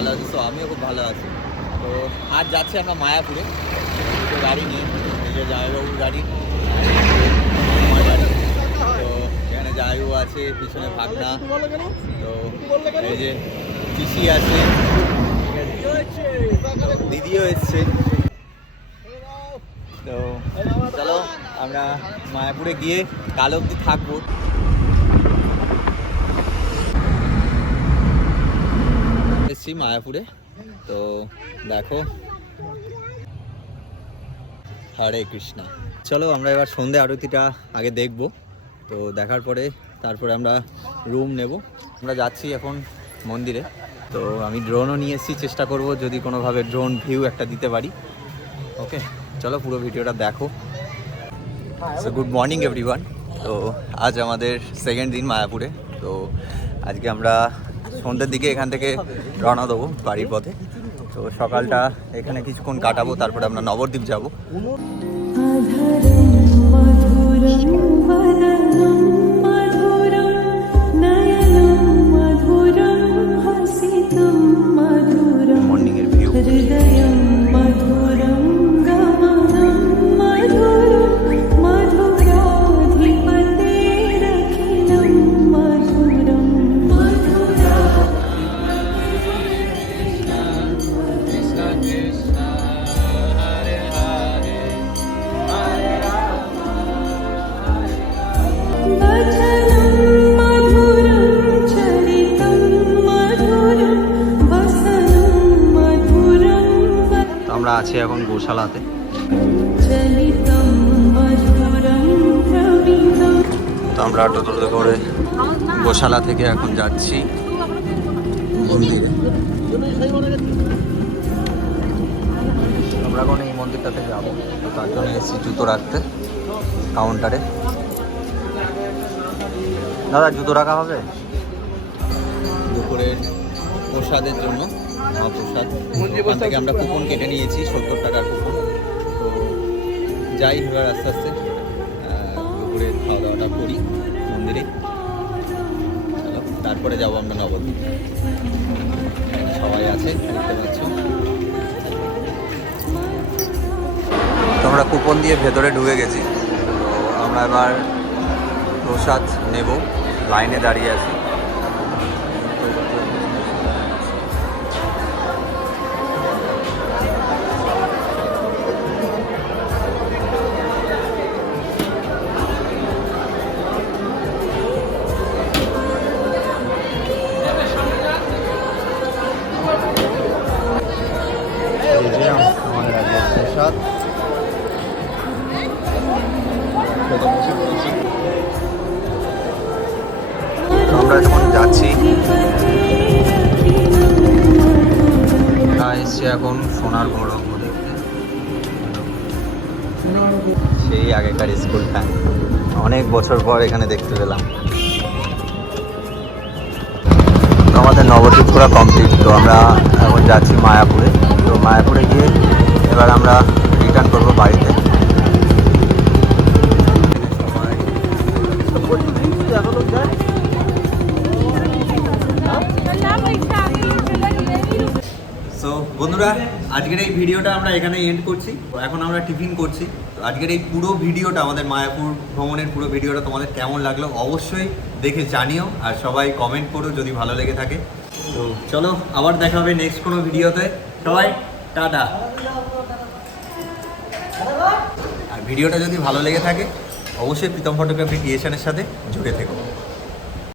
ভালো আছিস? তো আমিও খুব ভালো আছি। তো আজ যাচ্ছি আমরা মায়াপুরে গাড়ি নিয়ে, নিজের জামাইবাবুর গাড়ি, আমার গাড়ি। তো এখানে জামাইবাবু আছে, পিছনে ভাগনা, তো এই যে পিসি আছে, দিদিও এসছে। তো চলো আমরা মায়াপুরে গিয়ে কাল অবধি থাকবো। এসছি মায়াপুরে, তো দেখো, হরে কৃষ্ণা। চলো আমরা এবার সন্ধে আরতিটা আগে দেখবো, তো দেখার পরে তারপরে আমরা রুম নেব। আমরা যাচ্ছি এখন মন্দিরে। তো আমি ড্রোনও নিয়ে এসেছি, চেষ্টা করব যদি কোনোভাবে ড্রোন ভিউ একটা দিতে পারি। ওকে, চলো পুরো ভিডিওটা দেখো। So good morning everyone. তো আজ আমাদের সেকেন্ড দিন মায়াপুরে। তো আজকে আমরা সন্ধ্যের দিকে এখান থেকে রওনা দেবো বাড়ির পথে। তো সকালটা এখানে কিছুক্ষণ কাটাবো, তারপরে আমরা নবদ্বীপ যাব। মর্নিংয়ের ভিউ, আমরা আছি এখন গোশালাতে। তো আমরা টোটোতে করে গোশালা থেকে এখন যাচ্ছি মন্দিরে। আমরা এখন এই মন্দিরটাতে যাবো, তো তার জন্য এসেছি জুতো রাখতে কাউন্টারে। দাদা জুতো রাখা হবে দুপুরের প্রসাদের জন্য। মহাপ্রসাদ ওখান থেকে আমরা কুপন কেটে নিয়েছি, 70 টাকার কুপন। তো যাই এবার আস্তে আস্তে দুপুরে খাওয়া দাওয়াটা করি মন্দিরে, তারপরে যাবো আমরা নবদ্বীপ। সবাই আছে দেখতে পাচ্ছ। তো আমরা কুপন দিয়ে ভেতরে ঢুকে গেছি। তো আমরা এবার প্রসাদ নেব, লাইনে দাঁড়িয়ে আছি। আমাদের আগে প্রসাদ আমরা যখন যাচ্ছি এসছি এখন সোনার গৌরব দেখতে। সেই আগেকার স্কুলটা অনেক বছর পর এখানে দেখতে পেলাম। আমাদের নবদ্বীপ ঘোরা কমপ্লিট। তো আমরা এখন যাচ্ছি মায়াপুরে। তো মায়াপুরে গিয়ে এবার আমরা রিটার্ন করবো বাড়িতে। সো বন্ধুরা, আজকের এই ভিডিওটা আমরা এখানে এন্ড করছি। এখন আমরা টিফিন করছি। তো আজকের এই পুরো ভিডিওটা, আমাদের মায়াপুর ভ্রমণের পুরো ভিডিওটা তোমাদের কেমন লাগলো অবশ্যই দেখে জানিও, আর সবাই কমেন্ট করো যদি ভালো লেগে থাকে। তো চলো আবার দেখা হবে নেক্সট কোনো ভিডিওতে। সবাই টাটা। আর ভিডিওটা যদি ভালো লেগে থাকে অবশ্যই প্রীতম ফটোগ্রাফি ক্রিয়েশনের সাথে জুড়ে থেকো।